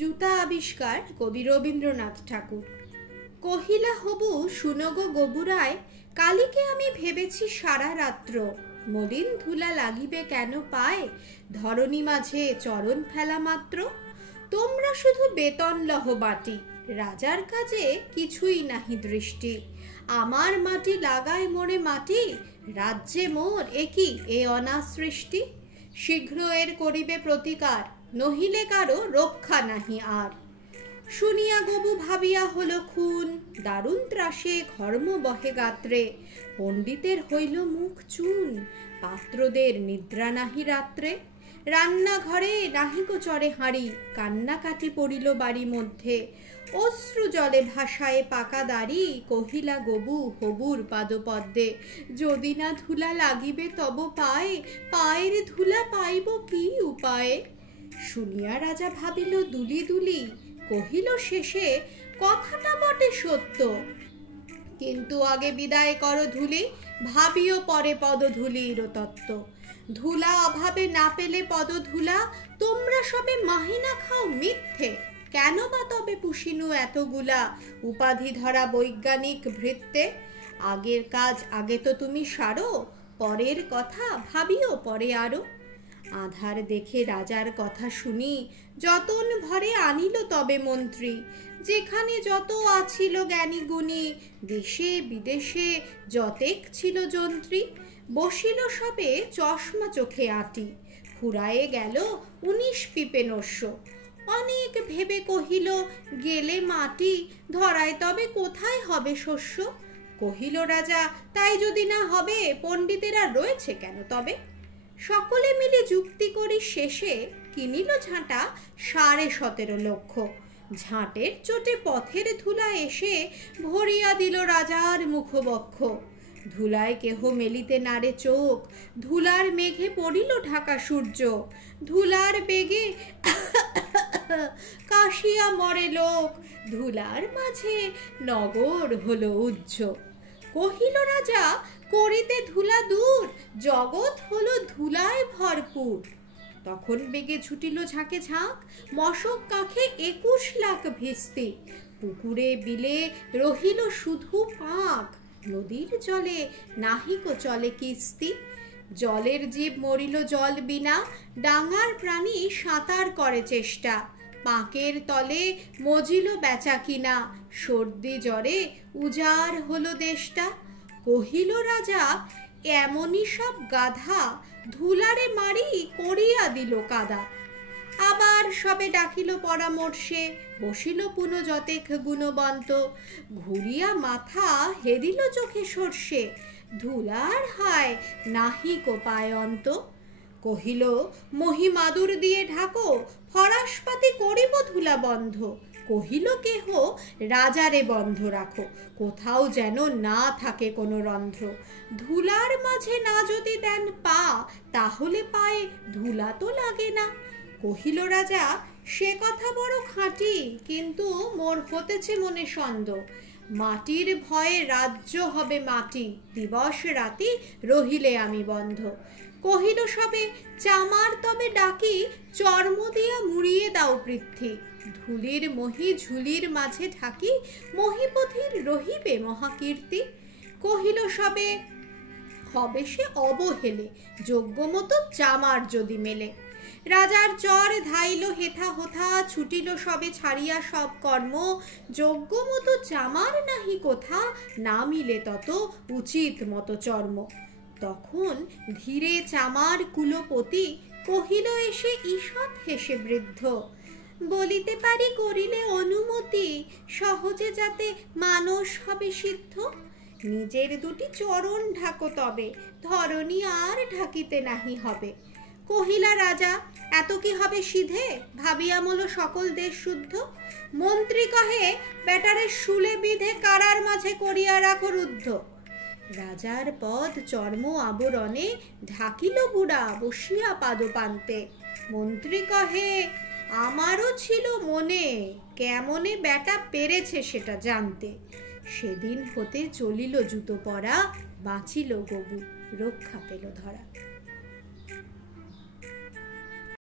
জুতা আবিষ্কার কবি রবীন্দ্রনাথ ঠাকুর। কহিলা হবু শুনো গো গবুরায়, কালিকে আমি ভেবেছি সারা রাত্র, মলিন ধুলা লাগিবে কেন পায়, ধরণী মাঝে চরণ ফেলা মাত্র। তোমরা শুধু বেতন লহ বাটি, রাজার কাজে কিছুই নাহি দৃষ্টি। আমার মাটি লাগায় মোরে মাটি, রাজ্যে মোর একই এ অনাসৃষ্টি। শীঘ্র এর করিবে প্রতিকার, নহিলে কারো রক্ষা নাহি আর। শুনিয়া গবু ভাবিয়া হলো খুন, দারুণ ত্রাসে ঘর্ম বহে গাত্রে। পণ্ডিতের হইল মুখ চুন, পাত্রদের নিদ্রা নাহি রাত্রে। রান্নাঘরে নাহিকো চরে হাঁড়ি, কান্নাকাটি পড়িল বাড়ি মধ্যে। অশ্রু জলে ভাসায় পাকা দাড়ি, কহিলা গবু হবুর পাদপদ্মে। যদি না ধুলা লাগিবে তব পায়ে, পায়ের ধুলা পাইব কি উপায়ে। শুনিয়া রাজা ভাবিল দুলি দুলি, কহিল শেষে কথাটা বটে সত্য। কিন্তু আগে বিদায় করো ধুলি, ভাবিও পরে পদধূলির তত্ত্ব। ধুলা অভাবে না পেলে পদধূলা, তোমরা সবে মাহিনা খাও মিথ্যে। কেন বা তবে পুষিনু এতগুলা, উপাধি ধরা বৈজ্ঞানিক ভৃত্যে। আগের কাজ আগে তো তুমি সারো, পরের কথা ভাবিও পরে আরো। আধার দেখে রাজার কথা শুনি, যতন ভরে আনিল তবে মন্ত্রী। যেখানে যত আছিল জ্ঞানী গুণী, দেশে বিদেশে যতেক ছিল যন্ত্রী। বসিল সবে চশমা চোখে আঁটি, ফুরায়ে গেল 19 পিপে নস্য। অনেক ভেবে কহিল গেলে মাটি, ধরায় তবে কোথায় হবে শস্য। কহিল রাজা তাই যদি না হবে, পণ্ডিতেরা রয়েছে কেন তবে। সকলে মিলে যুক্তি করি শেষে, কিনিল ঝাঁটা 17.5 লক্ষ। ঝাঁটের চোটে পথের ধুলা এসে, ভরিয়া দিল রাজার মুখবক্ষ। ধুলায় কেহ মেলিতে নারে চোখ, ধুলার মেঘে পড়িল ঢাকা সূর্য। ধুলার বেগে কাশিয়া মরে লোক, ধুলার মাঝে নগর হলো উজ্জ। কহিল রাজা করিতে ধুলা দূর, জগৎ হলো ধুলায় ভরপুর। তখন বেগে ছুটিল ঝাঁকে ঝাঁক, মশক কাঁখে 21 লাখ ভিস্তি। পুকুরে বিলে রহিল শুধু পাঁক, নদীর জলে নাহিকো চলে কিস্তি। জলের জীব মরিল জল বিনা, ডাঙার প্রাণী সাঁতার করে চেষ্টা। পাঁকের তলে মজিল বেচা কিনা, সর্দি জ্বরে উজাড় হলো দেশটা। কহিল রাজা এমনই সব গাধা, ধুলারে মারি করিয়া দিল কাদা। আবার সবে ডাকিল পরামর্শে, বসিল পুনঃ যতেক গুণবন্ত। ঘুরিয়া মাথা হেরিল চোখে সর্ষে, ধুলার হায় নাহিকো পায় অন্ত। কহিল মহিমাদুর দিয়ে ঢাকো, ফরাসপাতি করিব ধুলা বন্ধ। কহিল কেহ রাজারে বন্ধ রাখো, কোথাও যেন না থাকে কোনো রন্ধ্র। ধুলার মাঝে না যদি দেন পা, তাহলে পায়ে ধুলা তো লাগে না। কহিল রাজা সে কথা বড় খাঁটি, কিন্তু মোর হতেছে মনে সন্দেহ। মাটির ভয়ে রাজ্য হবে মাটি, দিবস রাতি রহিলে আমি বন্ধ। কহিল সবে চামার তবে ডাকি, চর্ম দিয়া মুড়িয়ে দাও পৃথ্বী। ধুলির মহি ঝুলির মাঝে ঢাকি, মহিপথির রহিবে মহাকীর্তি। কহিল সবে হবে সে অবহেলে, যোগ্য মতো চামার যদি মেলে। রাজার চর ধাইল হেথা হোথা, ছুটিল সবে ছাড়িয়া সব কর্ম। যোগ্য মতো চামার নাহি কোথা, না মিলে তত উচিত মতো চর্ম। তখন ধীরে চামার কুলপতি, কহিল এসে ঈষৎ হেসে বৃদ্ধ। বলিতে পারি করিলে অনুমতি, সহজে যাতে মানস হবে সিদ্ধ। নিজের দুটি চরণ ঢাকো তবে, ধরণী আর ঢাকিতে নাহি হবে। কহিলা রাজা এত কি হবে সিধে, ভাবিয়া মল সকল দেশ শুদ্ধ। মন্ত্রী কহে ব্যাটারে শুলে বিধে, কারার মাঝে করিয়া রাখো রুদ্ধ। রাজার পদ চর্ম আবরণে, ঢাকিল বুড়া বসিয়া পাদপান্তে। মন্ত্রী কহে আমারও ছিল মনে, কেমনে ব্যাটা পেরেছে সেটা জানতে। সেদিন হতে চলিল জুতো পরা, বাঁচিল গবু রক্ষা পেল ধরা।